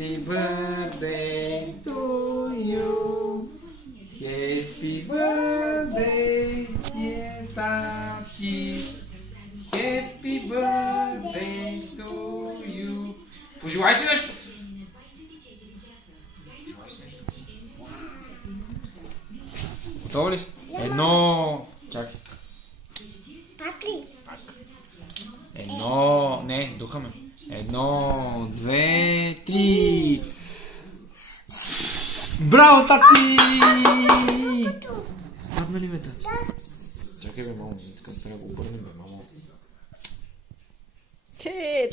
Happy birthday to you. Happy birthday, dear Tati. Happy birthday to you. Пожелай си нещо. Готова ли си? Едно... Чакай. Пак ли? Пак. Едно... Не, духаме. Едно, две, три. Браво, Тати! Падна ли бе, Тати? Чакай бе, мамо, не искам трябва да го обърнем бе, мамо.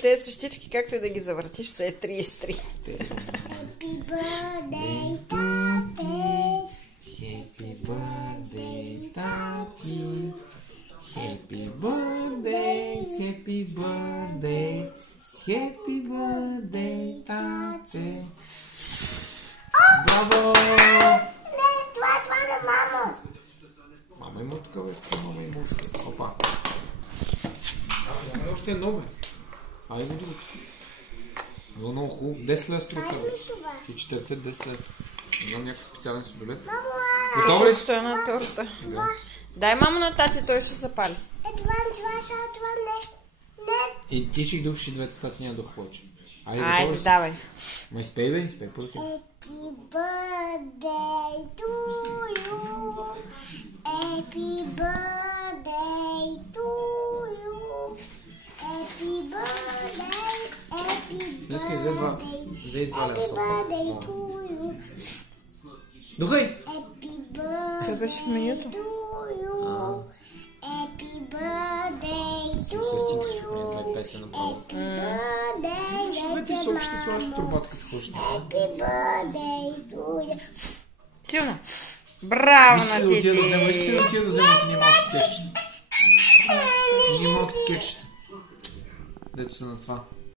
Те свещички, както и да ги завъртиш, са е 33. Happy birthday, Tati. Happy birthday, Tati. Happy birthday, happy birthday, happy birthday, Tati. Браво! Не, това на мамо. Мама има такава, мама има още. Опа. Има още едно бе. Айде го другото. Много хубаво. 10 лева струва това. И 4-те 10 лева. Не знам някакъв специален сладолет. Готова ли си? Той е на торта. Дай мамо на Тати, той ще се пали. Това не. И ти ще ги духаш и двете, Тати няма дух повече. Айде, давай. Ма изпей бе, изпей първо. Happy birthday to you. Happy birthday to you. Happy birthday. Днеска взе два лева Birthday to you. Духай! Happy birthday. Това беше в менюто. To you. Happy birthday to Се стинки с чупени зле песен направо. birthday. Ще двете соки ще слагаш в турбата като хочеш. Happy birthday to you. Силно. Браво на Вижте Тити. да отида да вземат ни малките кекчета. Ни малките кекчета. Дето са на това.